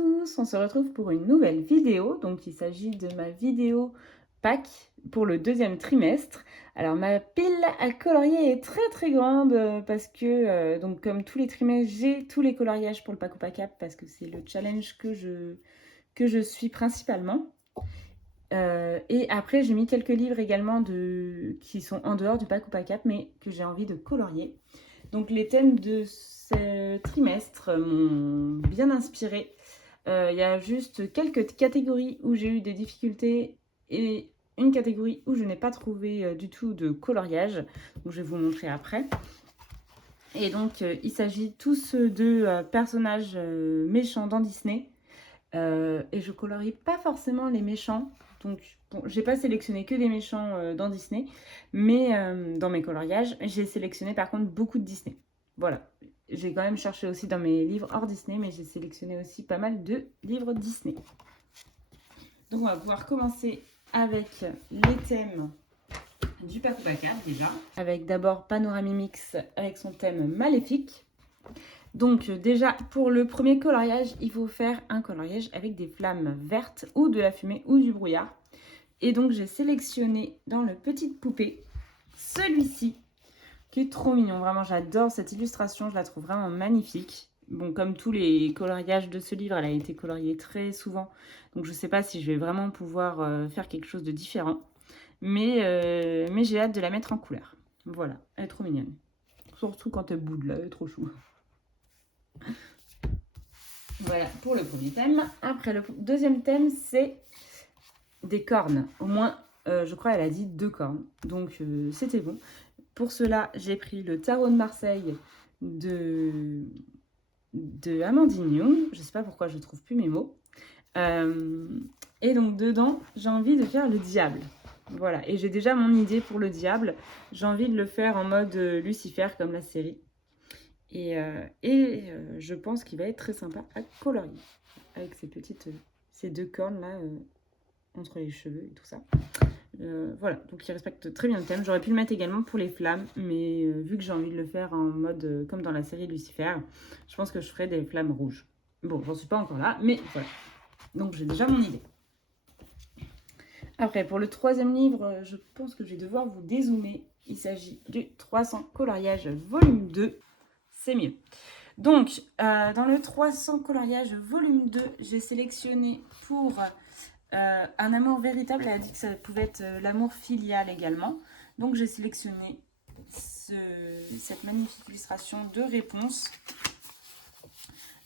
tous, on se retrouve pour une nouvelle vidéo. Donc il s'agit de ma vidéo Pâques pour le deuxième trimestre. Alors ma pile à colorier est très grande parce que donc comme tous les trimestres, j'ai tous les coloriages pour le Pack ou Pack Up parce que c'est le challenge que je suis principalement. Et après j'ai mis quelques livres également qui sont en dehors du Pack ou Pack Up mais que j'ai envie de colorier. Donc les thèmes de ce trimestre m'ont bien inspirée. Il y a juste quelques catégories où j'ai eu des difficultés et une catégorie où je n'ai pas trouvé du tout de coloriage. Donc je vais vous montrer après. Et donc il s'agit tous de personnages méchants dans Disney. Et je colorie pas forcément les méchants. Donc bon, j'ai pas sélectionné que des méchants dans Disney, mais dans mes coloriages, j'ai sélectionné par contre beaucoup de Disney. Voilà. J'ai quand même cherché aussi dans mes livres hors Disney, mais j'ai sélectionné aussi pas mal de livres Disney. Donc on va pouvoir commencer avec les thèmes du Pack ou Pack Up déjà. Avec d'abord Panoramimix avec son thème maléfique. Donc déjà pour le premier coloriage, il faut faire un coloriage avec des flammes vertes ou de la fumée ou du brouillard. Et donc j'ai sélectionné dans le Petite Poupée celui-ci qui est trop mignon. Vraiment j'adore cette illustration, je la trouve vraiment magnifique. Bon, comme tous les coloriages de ce livre, elle a été coloriée très souvent. Donc je ne sais pas si je vais vraiment pouvoir faire quelque chose de différent. Mais j'ai hâte de la mettre en couleur. Voilà, elle est trop mignonne. Surtout quand elle boude là, elle est trop chou. Voilà pour le premier thème. Après, le deuxième thème, c'est des cornes. Au moins, je crois elle a dit 2 cornes. Donc, c'était bon. Pour cela, j'ai pris le tarot de Marseille de Amandine Young. Je ne sais pas pourquoi je ne trouve plus mes mots. Et donc, dedans, j'ai envie de faire le diable. Voilà. Et j'ai déjà mon idée pour le diable. J'ai envie de le faire en mode Lucifer, comme la série. Et je pense qu'il va être très sympa à colorier. Avec ces 2 cornes là entre les cheveux et tout ça. Voilà, donc il respecte très bien le thème. J'aurais pu le mettre également pour les flammes, mais vu que j'ai envie de le faire en mode comme dans la série Lucifer, je pense que je ferai des flammes rouges. Bon, j'en suis pas encore là, mais voilà. Donc j'ai déjà mon idée. Après, pour le troisième livre, je pense que je vais devoir vous dézoomer. Il s'agit du 300 coloriage volume 2. C'est mieux. Donc, dans le 300 coloriage volume 2, j'ai sélectionné pour un amour véritable. Elle a dit que ça pouvait être l'amour filial également. Donc, j'ai sélectionné cette magnifique illustration de Réponse.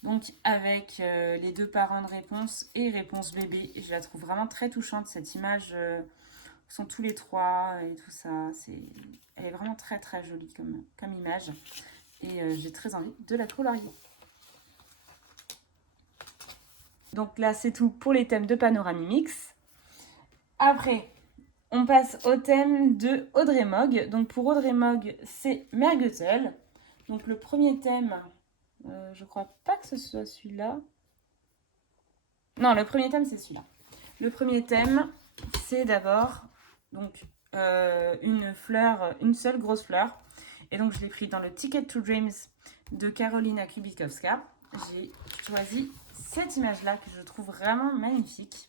Donc, avec les 2 parents de Réponse et Réponse bébé. Et je la trouve vraiment très touchante, cette image. Sont tous les 3 et tout ça. Elle est vraiment très jolie comme image. Et j'ai très envie de la colorier. Donc là, c'est tout pour les thèmes de Panoramimix. Après, on passe au thème de Audrey Mogg. Donc pour Audrey Mogg, c'est Merguezel. Donc le premier thème, je crois pas que ce soit celui-là. Non, le premier thème, c'est celui-là. Le premier thème, c'est d'abord donc une seule grosse fleur. Et donc je l'ai pris dans le Ticket to Dreams de Karolina Kubikowska. J'ai choisi cette image-là que je trouve vraiment magnifique.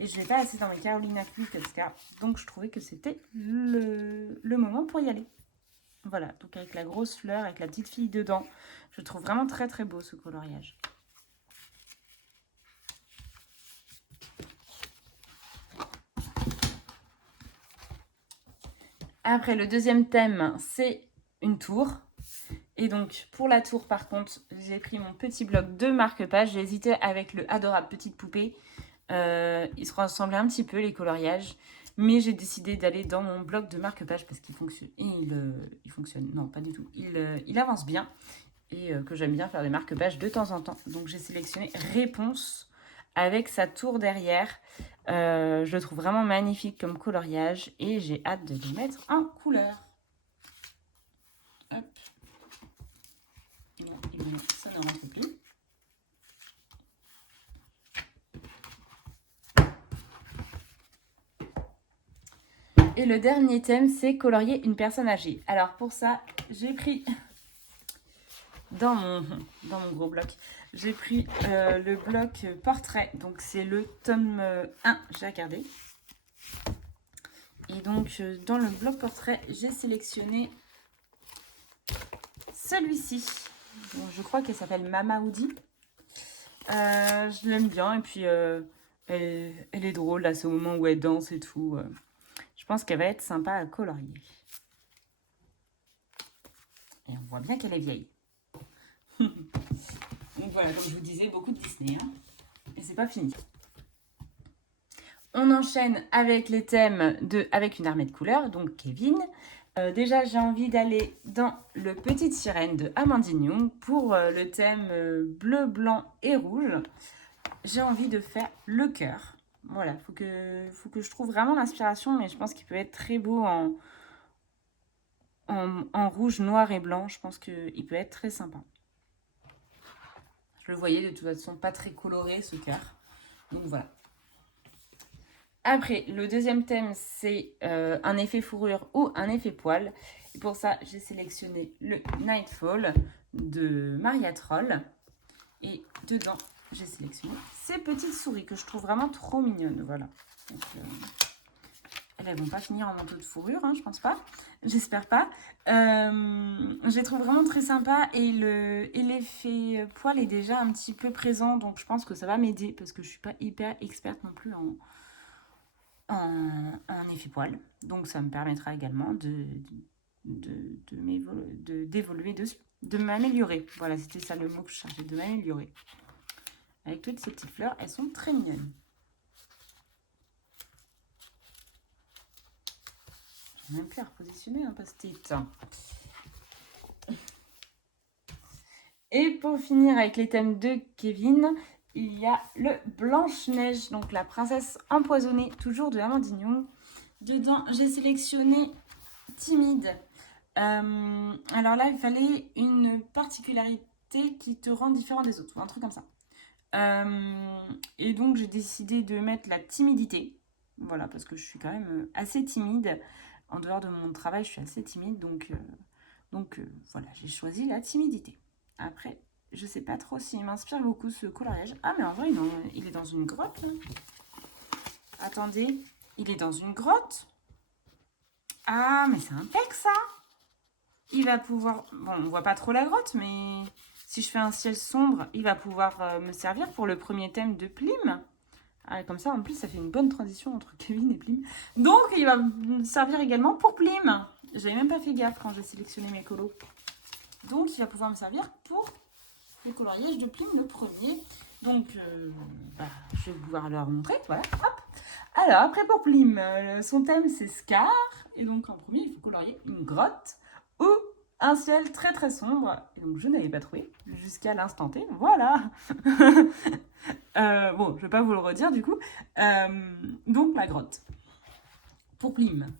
Et je ne l'ai pas assez dans mes Karolina Kubikowska. Donc je trouvais que c'était le moment pour y aller. Voilà, donc avec la grosse fleur, avec la petite fille dedans. Je trouve vraiment très beau ce coloriage. Après, le deuxième thème, c'est une tour. Et donc, pour la tour, par contre, j'ai pris mon petit bloc de marque-page. J'ai hésité avec le adorable Petite Poupée. Ils se ressemblaient un petit peu, les coloriages. Mais j'ai décidé d'aller dans mon bloc de marque-page parce qu'il fonctionne. Il fonctionne, non, pas du tout. Il avance bien. Et que j'aime bien faire des marque-pages de temps en temps. Donc, j'ai sélectionné Réponse avec sa tour derrière. Je le trouve vraiment magnifique comme coloriage. Et j'ai hâte de le mettre en couleur. Hop. Non, ça ne rentre plus. Et le dernier thème, c'est colorier une personne âgée. Alors pour ça, j'ai pris dans mon gros bloc J'ai pris le bloc portrait, donc c'est le tome 1, j'ai regardé. Et donc dans le bloc portrait, j'ai sélectionné celui-ci. Bon, je crois qu'elle s'appelle Mama Woody. Je l'aime bien et puis elle est drôle à ce moment où elle danse et tout. Je pense qu'elle va être sympa à colorier. Et on voit bien qu'elle est vieille. Donc voilà, comme je vous disais, beaucoup de Disney. Hein. Et c'est pas fini. On enchaîne avec les thèmes de Avec une armée de couleurs, donc Kevin. Déjà, j'ai envie d'aller dans le Petite Sirène de Amandine Young pour le thème bleu, blanc et rouge. J'ai envie de faire le cœur. Voilà, faut que je trouve vraiment l'inspiration, mais je pense qu'il peut être très beau en rouge, noir et blanc. Je pense qu'il peut être très sympa. Je le voyais de toute façon pas très coloré ce cœur. Donc voilà. Après, le deuxième thème, c'est un effet fourrure ou un effet poil. Et pour ça, j'ai sélectionné le Nightfall de Maria Troll. Et dedans, j'ai sélectionné ces petites souris que je trouve vraiment trop mignonnes. Voilà. Donc, elles vont pas finir en manteau de fourrure, hein, je pense pas. J'espère pas. Je les trouve vraiment très sympas et l'effet poil est déjà un petit peu présent. Donc, je pense que ça va m'aider parce que je suis pas hyper experte non plus en effet poil. Donc, ça me permettra également d'évoluer dessus, de m'améliorer. Voilà, c'était ça le mot que je cherchais, de m'améliorer. Avec toutes ces petites fleurs, elles sont très mignonnes. Je n'ai même plus à repositionner un post-it. Et pour finir avec les thèmes de Kevin, il y a le Blanche-Neige, donc la princesse empoisonnée, toujours de Amandine Young. Dedans, j'ai sélectionné Timide. Alors là, il fallait une particularité qui te rend différent des autres, ou un truc comme ça. Et donc, j'ai décidé de mettre la timidité. Voilà, parce que je suis quand même assez timide. En dehors de mon travail, je suis assez timide. Donc voilà, j'ai choisi la timidité. Après, je sais pas trop s'il m'inspire beaucoup ce coloriage. Ah, mais en vrai, non, il est dans une grotte. Là. Attendez, il est dans une grotte. Ah, mais c'est impec ça. Il va pouvoir... Bon, on voit pas trop la grotte, mais si je fais un ciel sombre, il va pouvoir me servir pour le premier thème de Plim. Ah, comme ça, en plus, ça fait une bonne transition entre Kevin et Plim. Donc, il va me servir également pour Plim. J'avais même pas fait gaffe quand j'ai sélectionné mes colos. Donc, il va pouvoir me servir pour le coloriage de Plim, le premier. Donc, je vais pouvoir leur montrer. Voilà, hop. Alors, après pour Plim, son thème, c'est Scar. Et donc, en premier, il faut colorier une grotte ou un ciel très très sombre. Et donc, je n'avais pas trouvé jusqu'à l'instant T. Voilà. Bon, je ne vais pas vous le redire du coup. Donc, la grotte. Pour Plim.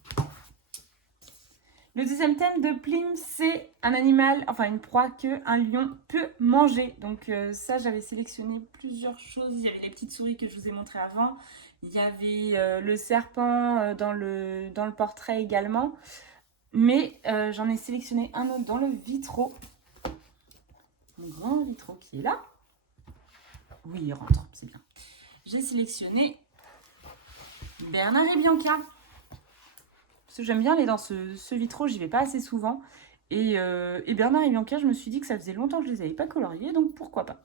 Le deuxième thème de Plim, c'est un animal, enfin une proie qu'un lion peut manger. Donc ça, j'avais sélectionné plusieurs choses. Il y avait les petites souris que je vous ai montrées avant. Il y avait le serpent dans le portrait également. Mais j'en ai sélectionné un autre dans le vitraux. Mon grand vitraux qui est là. Oui, il rentre, c'est bien. J'ai sélectionné Bernard et Bianca. Parce que j'aime bien aller dans ce vitraux, j'y vais pas assez souvent. Et Bernard et Bianca, je me suis dit que ça faisait longtemps que je les avais pas coloriés, donc pourquoi pas.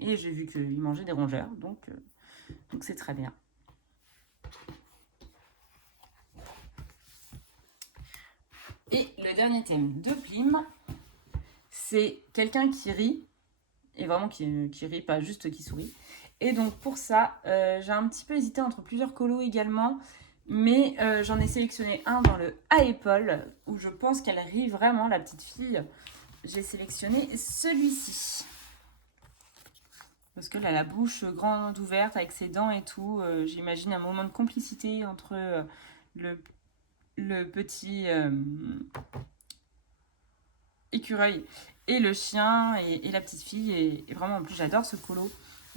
Et j'ai vu qu'ils mangeaient des rongeurs, donc c'est très bien. Et le dernier thème de Plim, c'est quelqu'un qui rit, et vraiment qui rit, pas juste qui sourit. Et donc pour ça, j'ai un petit peu hésité entre plusieurs colos également, mais j'en ai sélectionné un dans le à épaule, où je pense qu'elle rit vraiment, la petite fille. J'ai sélectionné celui-ci. Parce qu'elle a la bouche grande ouverte avec ses dents et tout. J'imagine un moment de complicité entre le petit écureuil et le chien et la petite fille. Et vraiment, en plus, j'adore ce colo.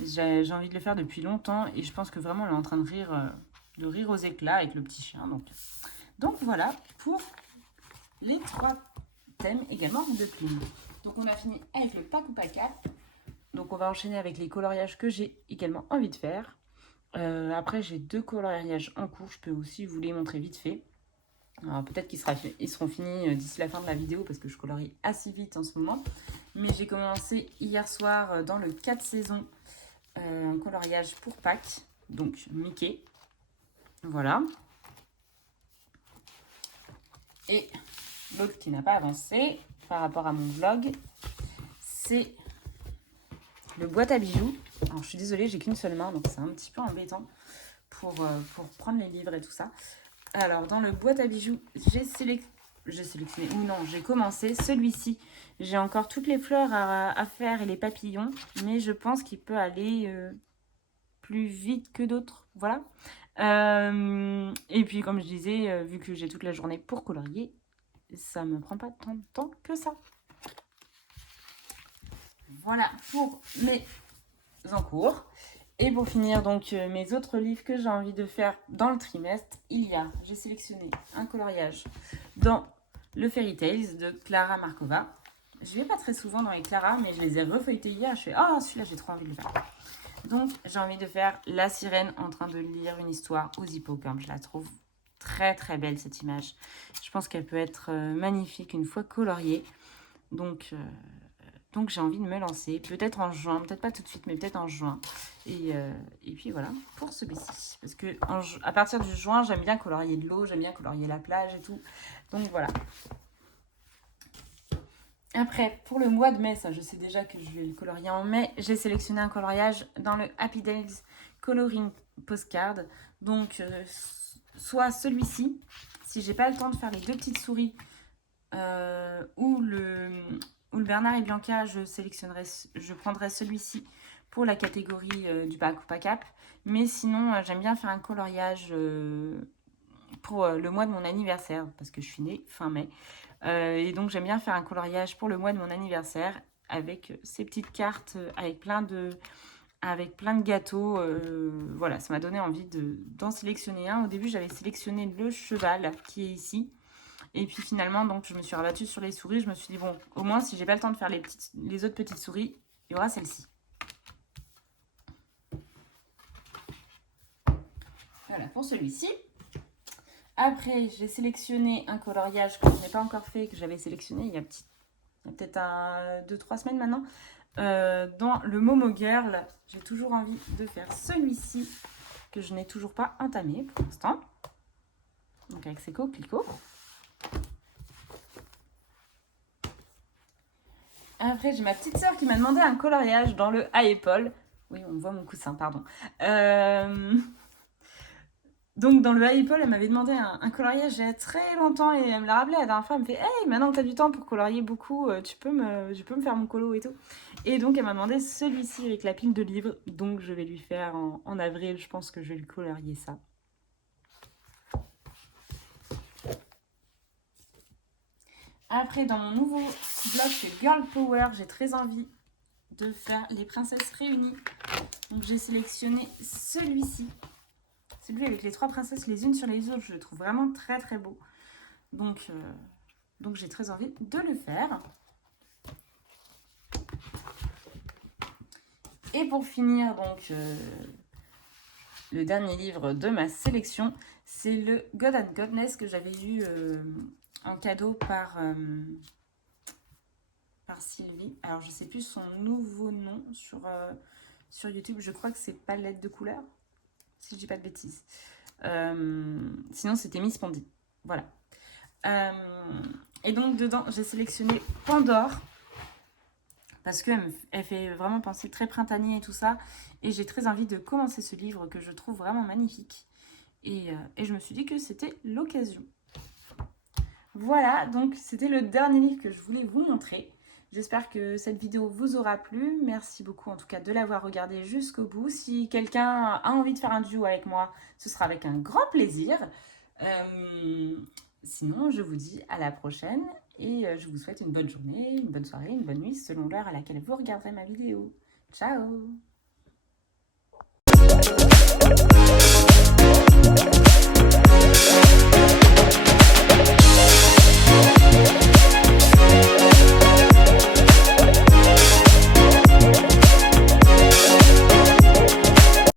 J'ai envie de le faire depuis longtemps et je pense que vraiment, elle est en train de rire aux éclats avec le petit chien. Donc voilà pour les 3 thèmes également de Plim. Donc on a fini avec le pack ou pack. Donc on va enchaîner avec les coloriages que j'ai également envie de faire. Après j'ai 2 coloriages en cours, je peux aussi vous les montrer vite fait. Alors peut-être qu'ils seront finis d'ici la fin de la vidéo parce que je colorie assez vite en ce moment. Mais j'ai commencé hier soir dans le 4 saisons un coloriage pour Pâques, donc Mickey. Voilà. Et l'autre qui n'a pas avancé par rapport à mon vlog, c'est le boîte à bijoux. Alors je suis désolée, j'ai qu'une seule main, donc c'est un petit peu embêtant pour prendre les livres et tout ça. Alors dans le boîte à bijoux, j'ai sélectionné, ou non, j'ai commencé celui-ci. J'ai encore toutes les fleurs à faire et les papillons, mais je pense qu'il peut aller plus vite que d'autres. Voilà. Et puis comme je disais, vu que j'ai toute la journée pour colorier, ça me prend pas tant de temps que ça. Voilà pour mes encours. Et pour finir donc mes autres livres que j'ai envie de faire dans le trimestre, j'ai sélectionné un coloriage dans le Fairy Tales de Clara Markova. Je vais pas très souvent dans les Clara, mais je les ai refeuilletés hier. Je fais oh celui-là j'ai trop envie de le faire. Donc j'ai envie de faire la sirène en train de lire une histoire aux hippocampes. Je la trouve très très belle cette image. Je pense qu'elle peut être magnifique une fois coloriée. Donc j'ai envie de me lancer, peut-être en juin, peut-être pas tout de suite, mais peut-être en juin. Et puis voilà, pour celui-ci. Parce que à partir du juin, j'aime bien colorier de l'eau, j'aime bien colorier la plage et tout. Donc voilà. Après, pour le mois de mai, ça je sais déjà que je vais le colorier en mai, j'ai sélectionné un coloriage dans le Happy Days Coloring Postcard. Donc soit celui-ci, si j'ai pas le temps de faire les 2 petites souris, ou le Bernard et Bianca, je prendrai celui-ci pour la catégorie du Pack ou Pack-Up. Mais sinon, j'aime bien faire un coloriage pour le mois de mon anniversaire, parce que je suis née fin mai. Et donc, j'aime bien faire un coloriage pour le mois de mon anniversaire avec ces petites cartes, avec plein de gâteaux. Voilà, ça m'a donné envie d'en sélectionner un. Au début, j'avais sélectionné le cheval qui est ici. Et puis finalement, donc, je me suis rabattue sur les souris. Je me suis dit, bon, au moins, si j'ai pas le temps de faire les autres petites souris, il y aura celle-ci. Voilà pour celui-ci. Après, j'ai sélectionné un coloriage que je n'ai pas encore fait, que j'avais sélectionné il y a peut-être 2-3 semaines maintenant. Dans le Momo Girl, j'ai toujours envie de faire celui-ci, que je n'ai toujours pas entamé pour l'instant. Donc avec ses coquelicots. Après, j'ai ma petite sœur qui m'a demandé un coloriage dans le Apple. Oui, on voit mon coussin, pardon. Donc, dans le Apple, elle m'avait demandé un coloriage il y a très longtemps et elle me l'a rappelé la dernière fois. Elle me fait hey, maintenant que tu as du temps pour colorier beaucoup, tu peux me faire mon colo et tout. Et donc, elle m'a demandé celui-ci avec la pile de livres. Donc, je vais lui faire en avril. Je pense que je vais lui colorier ça. Après, dans mon nouveau blog, c'est Girl Power, j'ai très envie de faire les princesses réunies. Donc, j'ai sélectionné celui-ci. Celui avec les 3 princesses les unes sur les autres, je le trouve vraiment très très beau. Donc j'ai très envie de le faire. Et pour finir, donc, le dernier livre de ma sélection, c'est le God and Godness que j'avais eu en cadeau par Sylvie. Alors, je sais plus son nouveau nom sur YouTube. Je crois que c'est Palette de couleurs, si je dis pas de bêtises. Sinon, c'était Miss Pondy. Voilà. Et donc, dedans, j'ai sélectionné Pandore. Parce qu'elle fait vraiment penser très printanier et tout ça. Et j'ai très envie de commencer ce livre que je trouve vraiment magnifique. Et je me suis dit que c'était l'occasion. Voilà, donc c'était le dernier livre que je voulais vous montrer. J'espère que cette vidéo vous aura plu. Merci beaucoup en tout cas de l'avoir regardée jusqu'au bout. Si quelqu'un a envie de faire un duo avec moi, ce sera avec un grand plaisir. Sinon, je vous dis à la prochaine et je vous souhaite une bonne journée, une bonne soirée, une bonne nuit selon l'heure à laquelle vous regarderez ma vidéo. Ciao!